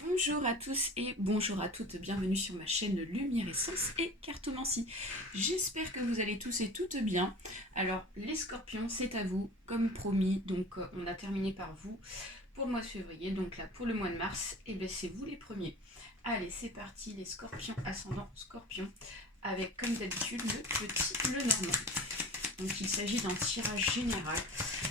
Bonjour à tous et bonjour à toutes, bienvenue sur ma chaîne Lumière Essence et Cartomancie. J'espère que vous allez tous et toutes bien. Alors les scorpions, c'est à vous, comme promis, donc on a terminé par vous pour le mois de février, donc là pour le mois de mars, et bien c'est vous les premiers. Allez, c'est parti les scorpions, ascendant scorpion, avec comme d'habitude le petit bleu normand. Donc il s'agit d'un tirage général.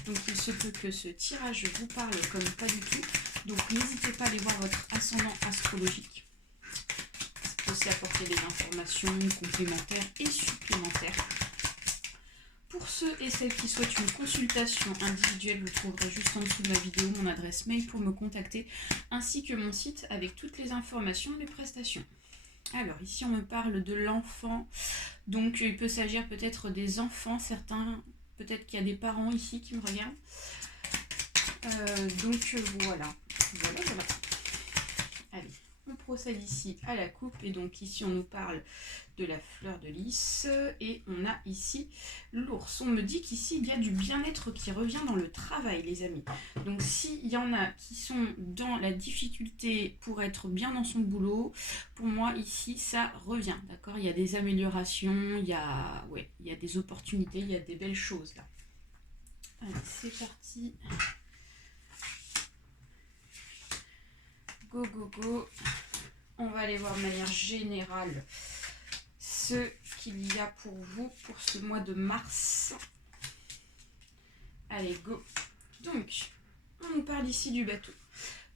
Donc il se peut que ce tirage vous parle comme pas du tout. Donc n'hésitez pas à aller voir votre ascendant astrologique. Ça peut aussi apporter des informations complémentaires et supplémentaires. Pour ceux et celles qui souhaitent une consultation individuelle, vous trouverez juste en dessous de la vidéo mon adresse mail pour me contacter, ainsi que mon site avec toutes les informations de mes prestations. Alors ici on me parle de l'enfant, donc il peut s'agir peut-être des enfants, certains, peut-être qu'il y a des parents ici qui me regardent. Donc voilà. Allez, on procède ici à la coupe et donc ici on nous parle de la fleur de lys et on a ici l'ours. On me dit qu'ici il y a du bien-être qui revient dans le travail les amis. Donc s'il y en a qui sont dans la difficulté pour être bien dans son boulot, pour moi ici ça revient, d'accord. Il y a des améliorations, il y a des opportunités, il y a des belles choses là. Allez, c'est parti. Go, go, go. On va aller voir de manière générale ce qu'il y a pour vous pour ce mois de mars. Allez, go. Donc, on nous parle ici du bateau.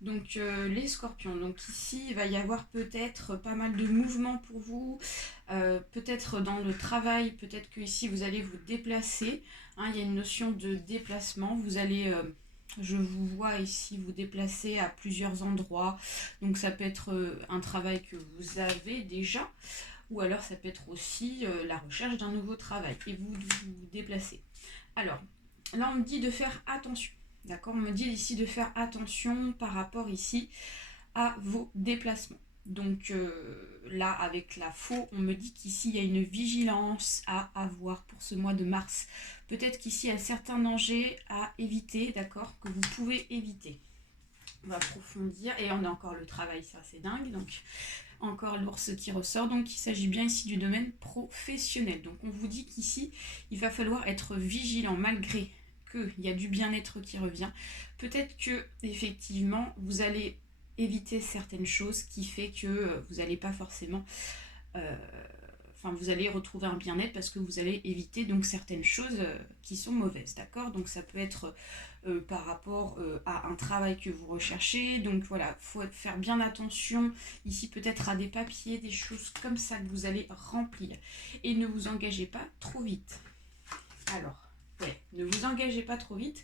Donc, les scorpions. Donc, ici, il va y avoir peut-être pas mal de mouvements pour vous. Peut-être dans le travail. Peut-être que ici, vous allez vous déplacer. Hein, il y a une notion de déplacement. Vous allez... je vous vois ici vous déplacer à plusieurs endroits. Donc ça peut être un travail que vous avez déjà, ou alors ça peut être aussi la recherche d'un nouveau travail et vous vous déplacez. Alors, là on me dit de faire attention. D'accord, on me dit ici de faire attention par rapport ici à vos déplacements. Donc là, avec la faux, on me dit qu'ici, il y a une vigilance à avoir pour ce mois de mars. Peut-être qu'ici, il y a certains dangers à éviter, d'accord, que vous pouvez éviter. On va approfondir. Et on a encore le travail, ça c'est dingue. Donc encore l'ours qui ressort. Donc il s'agit bien ici du domaine professionnel. Donc on vous dit qu'ici, il va falloir être vigilant malgré qu'il y a du bien-être qui revient. Peut-être que effectivement, vous allez éviter certaines choses qui fait que vous n'allez pas forcément vous allez retrouver un bien-être parce que vous allez éviter donc certaines choses qui sont mauvaises, d'accord. Donc ça peut être par rapport à un travail que vous recherchez. Donc voilà, il faut faire bien attention ici peut-être à des papiers, des choses comme ça que vous allez remplir. Et ne vous engagez pas trop vite. Alors, ne vous engagez pas trop vite.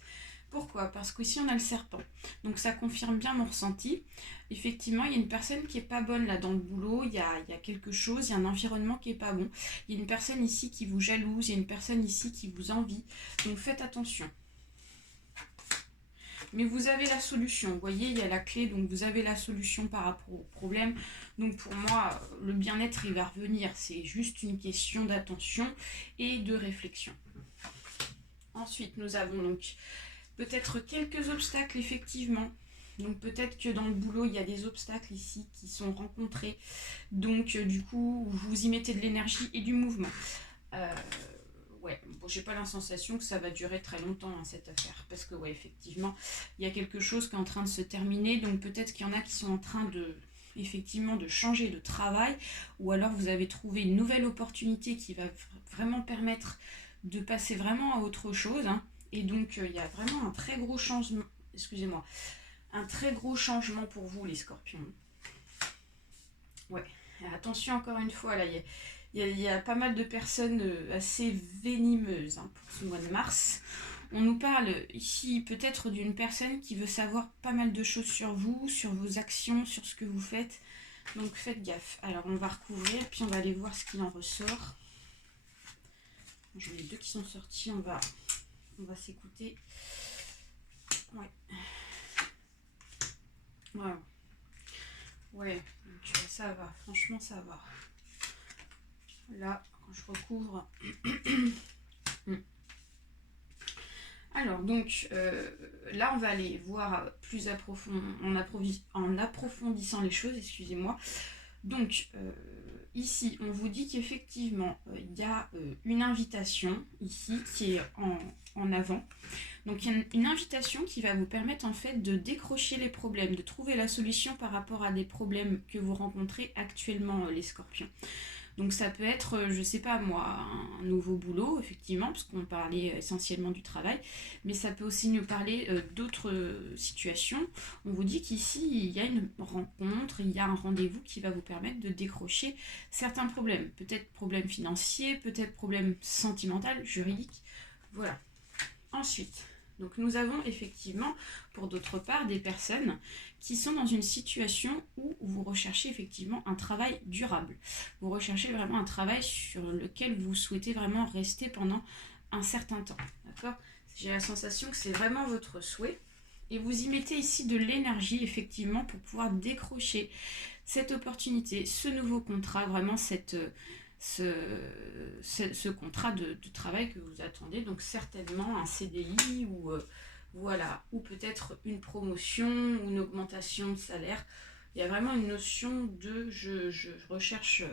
Pourquoi? Parce qu'ici on a le serpent. Donc ça confirme bien mon ressenti. Effectivement, il y a une personne qui n'est pas bonne là dans le boulot. Il y a quelque chose, il y a un environnement qui n'est pas bon. Il y a une personne ici qui vous jalouse, il y a une personne ici qui vous envie. Donc faites attention. Mais vous avez la solution. Vous voyez, il y a la clé, donc vous avez la solution par rapport au problème. Donc pour moi, le bien-être, il va revenir. C'est juste une question d'attention et de réflexion. Ensuite, nous avons donc peut-être quelques obstacles, effectivement. Donc peut-être que dans le boulot, il y a des obstacles ici qui sont rencontrés. Donc du coup, vous y mettez de l'énergie et du mouvement. J'ai pas la sensation que ça va durer très longtemps, hein, cette affaire. Parce que effectivement, il y a quelque chose qui est en train de se terminer. Donc peut-être qu'il y en a qui sont en train de changer de travail. Ou alors vous avez trouvé une nouvelle opportunité qui va vraiment permettre de passer vraiment à autre chose, hein. Et donc, il y a vraiment un très gros changement. Excusez-moi. Un très gros changement pour vous, les scorpions. Ouais. Attention, encore une fois, là, il y a pas mal de personnes assez venimeuses, hein, pour ce mois de mars. On nous parle ici peut-être d'une personne qui veut savoir pas mal de choses sur vous, sur vos actions, sur ce que vous faites. Donc, faites gaffe. Alors, on va recouvrir, puis on va aller voir ce qu'il en ressort. J'en ai deux qui sont sortis, on va s'écouter. Ouais. Ouais, donc ça va, franchement ça va. Là, quand je recouvre... Alors, donc, là, on va aller voir plus en approfondissant les choses, excusez-moi. Donc, ici, on vous dit qu'effectivement, il y a une invitation ici qui est en avant. Donc, il y a une invitation qui va vous permettre en fait de décrocher les problèmes, de trouver la solution par rapport à des problèmes que vous rencontrez actuellement, les scorpions. Donc ça peut être, je sais pas moi, un nouveau boulot, effectivement, parce qu'on parlait essentiellement du travail, mais ça peut aussi nous parler d'autres situations. On vous dit qu'ici, il y a une rencontre, il y a un rendez-vous qui va vous permettre de décrocher certains problèmes. Peut-être problèmes financiers, peut-être problèmes sentimentaux, juridiques, voilà. Ensuite, donc nous avons effectivement, pour d'autre part, des personnes qui sont dans une situation où vous recherchez effectivement un travail durable. Vous recherchez vraiment un travail sur lequel vous souhaitez vraiment rester pendant un certain temps. D'accord ? J'ai la sensation que c'est vraiment votre souhait. Et vous y mettez ici de l'énergie, effectivement, pour pouvoir décrocher cette opportunité, ce nouveau contrat, vraiment ce contrat de travail que vous attendez, donc certainement un CDI ou voilà, ou peut-être une promotion ou une augmentation de salaire. Il y a vraiment une notion de je recherche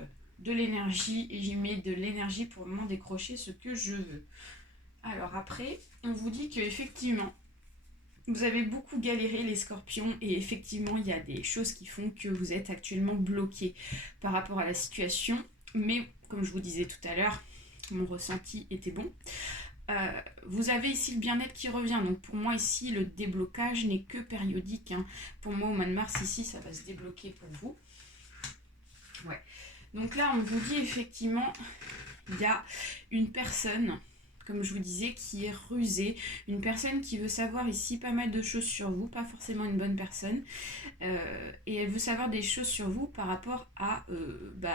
de l'énergie et j'y mets de l'énergie pour vraiment décrocher ce que je veux. Alors après, on vous dit qu'effectivement, vous avez beaucoup galéré les scorpions et effectivement, il y a des choses qui font que vous êtes actuellement bloqué par rapport à la situation. Mais comme je vous disais tout à l'heure, mon ressenti était bon. Vous avez ici le bien-être qui revient. Donc pour moi ici, le déblocage n'est que périodique. Hein. Pour moi, au mois de mars, ici, ça va se débloquer pour vous. Ouais. Donc là, on vous dit effectivement, il y a une personne, comme je vous disais, qui est rusée, une personne qui veut savoir ici pas mal de choses sur vous, pas forcément une bonne personne, et elle veut savoir des choses sur vous par rapport à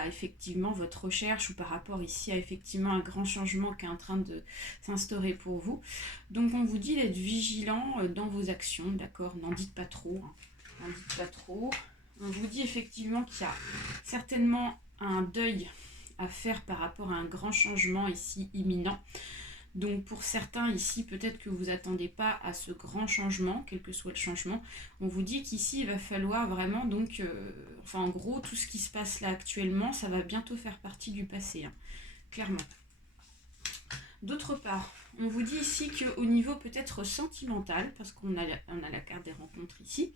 effectivement votre recherche ou par rapport ici à effectivement un grand changement qui est en train de s'instaurer pour vous. Donc on vous dit d'être vigilant dans vos actions, d'accord, n'en dites pas trop, hein. N'en dites pas trop. On vous dit effectivement qu'il y a certainement un deuil à faire par rapport à un grand changement ici imminent. Donc pour certains ici, peut-être que vous attendez pas à ce grand changement, quel que soit le changement. On vous dit qu'ici, il va falloir vraiment donc... en gros, tout ce qui se passe là actuellement, ça va bientôt faire partie du passé, hein, clairement. D'autre part, on vous dit ici qu'au niveau peut-être sentimental, parce qu'on a la carte des rencontres ici,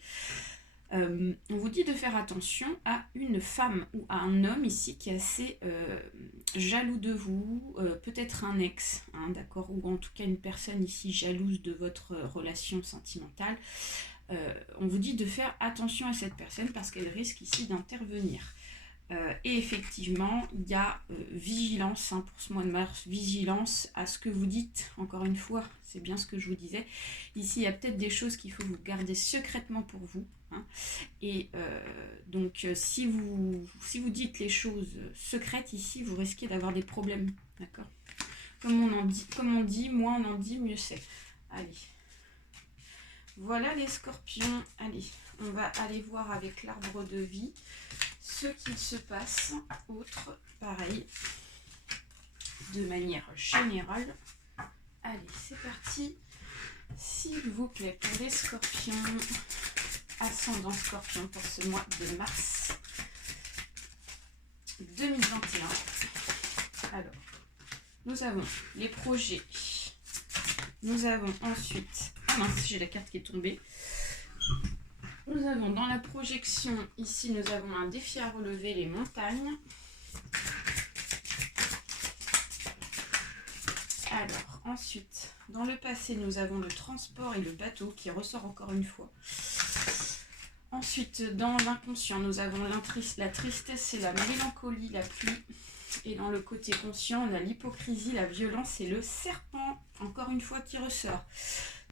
on vous dit de faire attention à une femme ou à un homme ici qui est assez jaloux de vous, peut-être un ex, hein, d'accord, ou en tout cas une personne ici jalouse de votre relation sentimentale. On vous dit de faire attention à cette personne parce qu'elle risque ici d'intervenir. Et effectivement, il y a vigilance hein, pour ce mois de mars, vigilance à ce que vous dites, encore une fois, c'est bien ce que je vous disais. Ici, il y a peut-être des choses qu'il faut vous garder secrètement pour vous. Hein. Et donc, si vous dites les choses secrètes ici, vous risquez d'avoir des problèmes. D'accord ? Comme on dit, moins on en dit, mieux c'est. Allez. Voilà les scorpions. Allez, on va aller voir avec l'arbre de vie ce qu'il se passe autre, pareil, de manière générale. Allez, c'est parti. S'il vous plaît, pour les scorpions, ascendant scorpion pour ce mois de mars 2021. Alors, nous avons les projets. Nous avons ensuite... Ah mince, j'ai la carte qui est tombée. Nous avons dans la projection, ici, nous avons un défi à relever, les montagnes. Alors, ensuite, dans le passé, nous avons le transport et le bateau qui ressort encore une fois. Ensuite, dans l'inconscient, nous avons la tristesse et la mélancolie, la pluie. Et dans le côté conscient, on a l'hypocrisie, la violence et le serpent, encore une fois, qui ressort.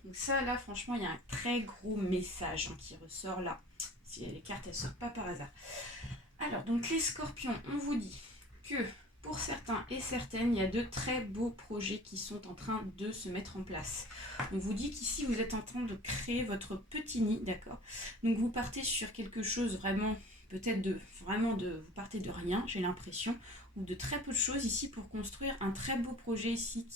Donc ça, là, franchement, il y a un très gros message hein, qui ressort là. Si les cartes, elles ne sortent pas par hasard. Alors, donc les scorpions, on vous dit que pour certains et certaines, il y a de très beaux projets qui sont en train de se mettre en place. On vous dit qu'ici, vous êtes en train de créer votre petit nid, d'accord ? Donc, vous partez sur quelque chose vraiment peut-être vous partez de rien, j'ai l'impression, ou de très peu de choses ici pour construire un très beau projet ici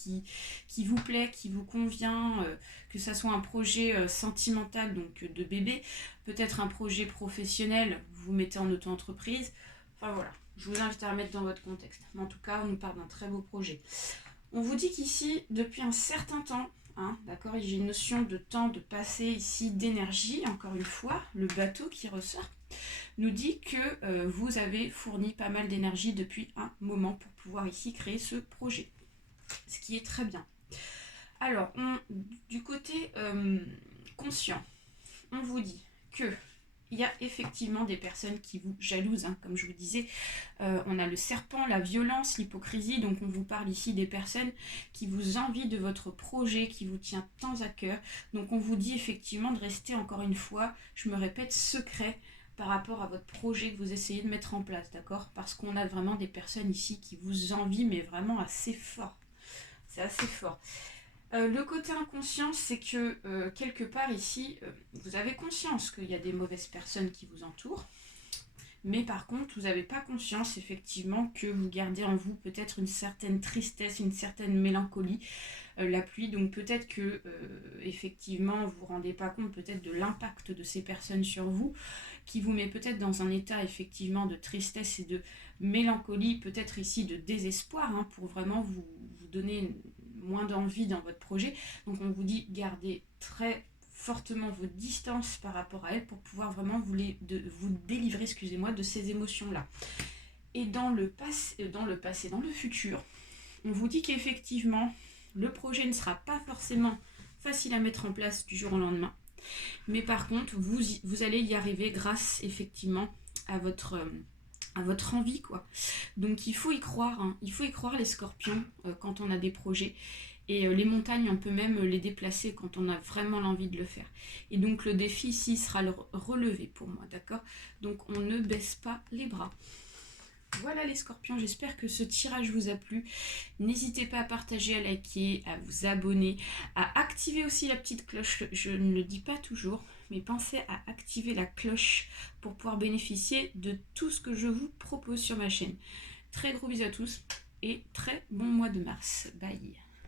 qui vous plaît, qui vous convient, que ça soit un projet sentimental, donc de bébé, peut-être un projet professionnel, vous vous mettez en auto-entreprise, enfin voilà, je vous invite à remettre dans votre contexte. Mais en tout cas, on nous parle d'un très beau projet. On vous dit qu'ici, depuis un certain temps, d'accord, j'ai une notion de temps de passer ici, d'énergie, encore une fois, le bateau qui ressort, nous dit que vous avez fourni pas mal d'énergie depuis un moment pour pouvoir ici créer ce projet, ce qui est très bien. Alors, du côté conscient, on vous dit que il y a effectivement des personnes qui vous jalousent, comme je vous disais. On a le serpent, la violence, l'hypocrisie. Donc on vous parle ici des personnes qui vous envient de votre projet, qui vous tient tant à cœur. Donc on vous dit effectivement de rester, encore une fois, je me répète, secret par rapport à votre projet que vous essayez de mettre en place, d'accord? Parce qu'on a vraiment des personnes ici qui vous envient, mais vraiment assez fort. C'est assez fort. Le côté inconscient, c'est que quelque part ici, vous avez conscience qu'il y a des mauvaises personnes qui vous entourent, mais par contre, vous n'avez pas conscience effectivement que vous gardez en vous peut-être une certaine tristesse, une certaine mélancolie, la pluie, donc peut-être que effectivement vous ne vous rendez pas compte peut-être de l'impact de ces personnes sur vous, qui vous met peut-être dans un état effectivement de tristesse et de mélancolie, peut-être ici de désespoir, pour vraiment vous donner moins d'envie dans votre projet. Donc on vous dit gardez très fortement votre distance par rapport à elle pour pouvoir vraiment vous délivrer, de ces émotions-là. Et dans le passé, dans le futur, on vous dit qu'effectivement, le projet ne sera pas forcément facile à mettre en place du jour au lendemain. Mais par contre, vous allez y arriver grâce effectivement à votre envie, quoi. Donc il faut y croire, il faut y croire les scorpions quand on a des projets. Et les montagnes, on peut même les déplacer quand on a vraiment l'envie de le faire. Et donc le défi ici sera le relever pour moi, d'accord? Donc on ne baisse pas les bras. Voilà les scorpions, j'espère que ce tirage vous a plu. N'hésitez pas à partager, à liker, à vous abonner, à activer aussi la petite cloche. Je ne le dis pas toujours, mais pensez à activer la cloche pour pouvoir bénéficier de tout ce que je vous propose sur ma chaîne. Très gros bisous à tous et très bon mois de mars. Bye.